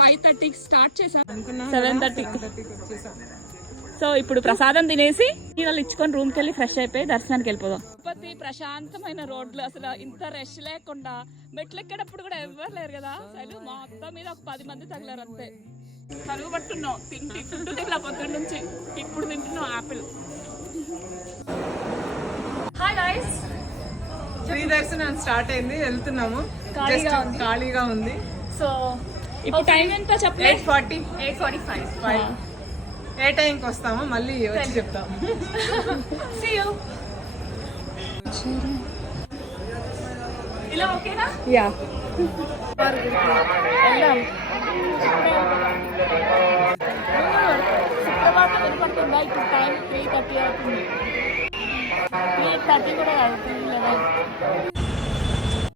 5:30కి start చేసాం, 7:30. So ఇప్పుడు ప్రసాదం తినేసి నీళ్ళు ఇచ్చుకొని రూమ్కి వెళ్ళి ఫ్రెష్ అయిపోయి దర్శనానికి వెళ్ళిపోదాం. తిరుపతి ప్రశాంతమైన రోడ్లు, అసలు ఇంత రష్ లేకుండా, మెట్లు ఎక్కేటప్పుడు కూడా ఎవ్వరు లేరు కదా. అసలు మొత్తం మీద ఒక 10 మంది తగిలారు అంతే. కలుగు పట్టున్నాం, తింటున్నా పొద్దున్న నుంచి, ఇప్పుడు తింటున్నాం ఆపిల్. హాయ్ గైస్, ఫ్రీ దర్శనం స్టార్ట్ అయింది, వెళ్తున్నాము. ఖాళీగా ఉంది. సో ఇప్పుడు టైం ఎంత చెప్పలేదు? 8:45. ఏ టైంకి వస్తామో మళ్ళీ వచ్చి చెప్తాము. See you. ఇలా ఓకేనా? యా, వెళ్దాం. శుక్రవారం వినపడుతుందా? ఇప్పుడు టైం 3:30 అవుతుంది. 3:30 కూడా కాదు, 3:11.